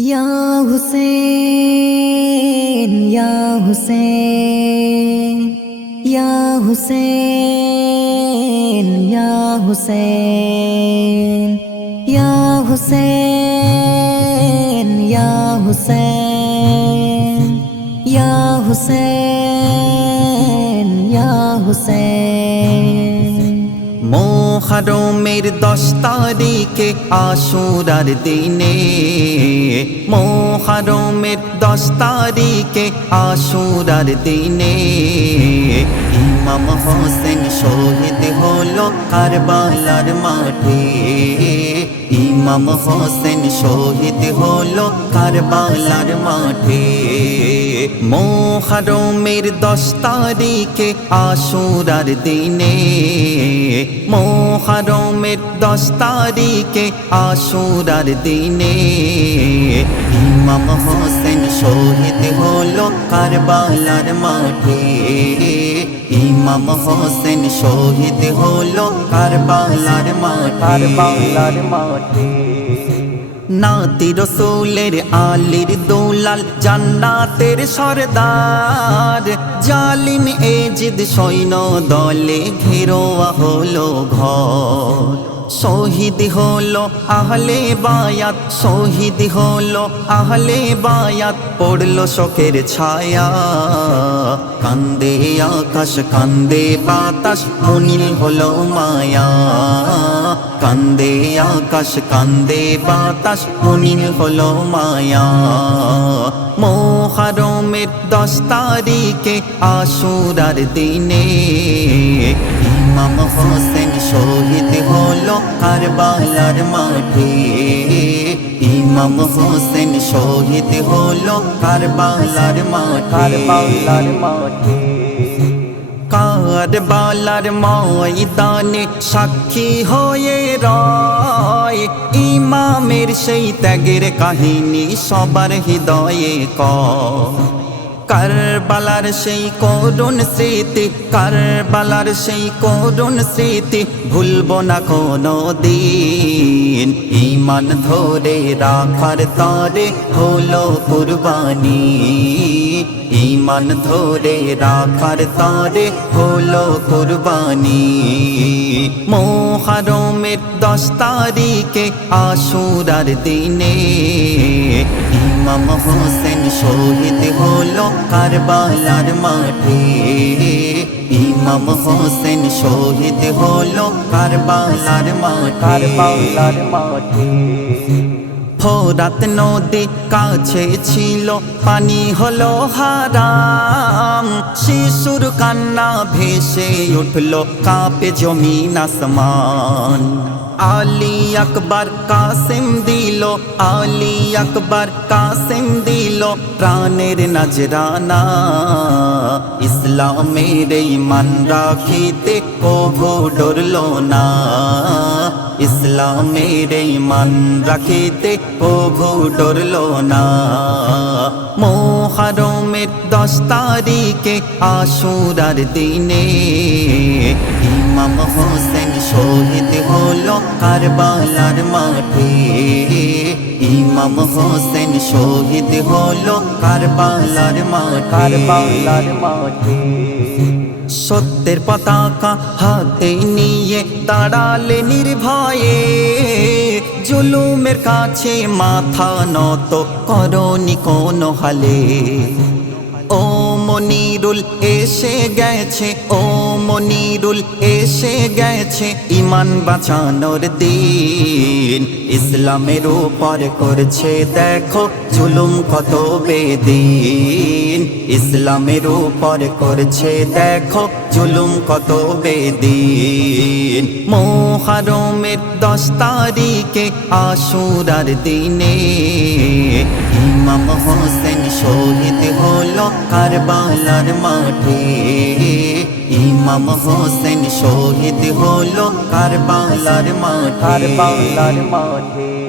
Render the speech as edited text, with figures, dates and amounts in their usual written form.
या हुसैन या हुसैन या हुसैन या हुसैन या हुसैन या हुसैन या हुसैन या हुसैन। মোহরমের 10 তারিখে আশুরার দিনে, মোহরমের 10 তারিখে আশুরার দিনে ইমাম হোসেন শহীদ হলো কারবালার মাঠে। ইমাম হোসেন শহীদ হলো কারবালার মাঠে। মোহরমের 10 তারিখে আশুরার দিনে, মোহরমের 10 তারিখে আশুরার দিনে ইমাম হোসেন শহীদ হলো কারবালার মাঠে। ইমাম হোসেন শহীদ হলো কারবালার মাঠে। নাতি রসুলের আলীর দুলাল জান্নাতের সরদার, জালিম এজিদ সৈন্য দলে ঘেরোয়া হলো ঘর। শহীদ হলো আহলে বায়াত, শহীদ হলো আহলে বায়াত, পড়লো শোকের ছায়া। কান্দে আকাশ কান্দে বাতাস, মনিল হলো মায়া। কান্দে আকাশ কান্দে বাতাস, মনিল হলো মায়া। মোহরমের 10 তারিখে আশুরার দিনে ইমাম হোসেন শহীদ হলো কারবালার মাঠে। ইমাম হোসেন শহীদ হলো কারবালার মাঠে। কারবালার ময়দানে সাক্ষী হয়ে রয় ইমামের সেই ত্যাগের কাহিনী সবার হৃদয়ে কয়। কারবালার সেই করুণ স্মৃতি, কারবালার সেই করুণ স্মৃতি ভুলব না কোনো দিন। ঈমান ধরে রাখার তরে হলো কুরবানি, ঈমান ধরে রাখার তরে হলো কুরবানি। মোহরমের 10 তারিখে আশুরার দিনে ইমাম হোসেন শহীদ হলো কারবালার মাঠে। ইমাম হোসেন শহীদ হলো কারবালার মাঠে। ফোরাত নদী কাছে ছিল, পানি হলো হারাম। শিশুর কান্না ভেসে উঠলো, কাঁপে জমিন আসমান। আলী আকবর কাসেম দিল, আলী আকবর কাসেম দিল প্রাণের নজরানা। ইসলামের ঈমান রাখিতে কভু ডরলো না, ইসলামের ঈমান রাখিতে কভু ডরলো না। মোহরমের 10 তারিখে আশুরার দিনে ইমাম হোসেন শহীদ হলো কারবালার মাঠে। ইমাম হোসেন শহীদ হলো কারবালার মাঠে। সত্যের পতাকা হাতে নিয়ে দাঁড়ালে নির্ভয়ে, জুলুমের কাছে মাথা নত করনি কোনো হালে। ও মনিরুল এসে গেছে, ও মনিরুল এসে গেছে ঈমান বাঁচানোর দিন। ইসলামের উপর করছে দেখো জুলুম কত বেদিন, ইসলামের উপর করছে দেখো জুলুম কত বেদিন। মোহরমের 10 তারিখে আশুরার দিনে ইমাম হোসেন শহীদ হলো কারবালার মাঠে। ইমাম হোসেন শহীদ হলো কারবালার মাঠে।